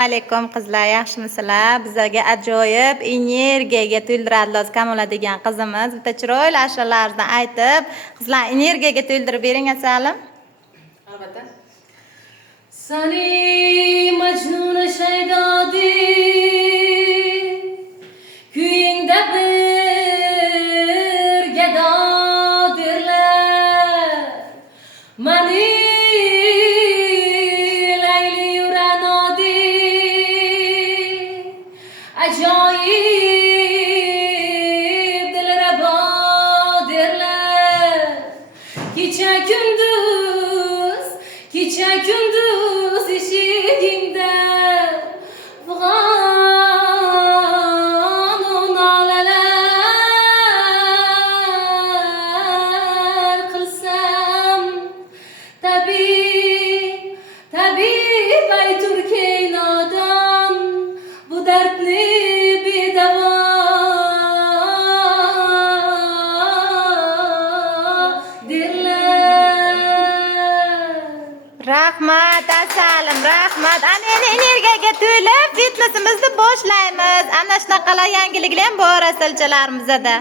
Alaykum qizlar, yaxshimisizlar? Bizlarga ajoyib energiyaga to'ldiradilar Kamula degan qizimiz. Bitta chiroyli ashulalarni aytib, qizlar energiyaga to'ldirib bering, asalim. Albatta. Sani Majnun shaydodi kuyingda bir gadodirlar. Mani ajoyib dilrabodirlar. Kecha kunduz eshigingda fig'on nolalar qilsam, tabib ay turkey nodon bu dardni bedavo Rahmat asalim, rahmat. Ana energiyaga to'lib fitnessimizni boshlaymiz. Ana shunaqalar yangiliklar ham bor asalchalarimizda.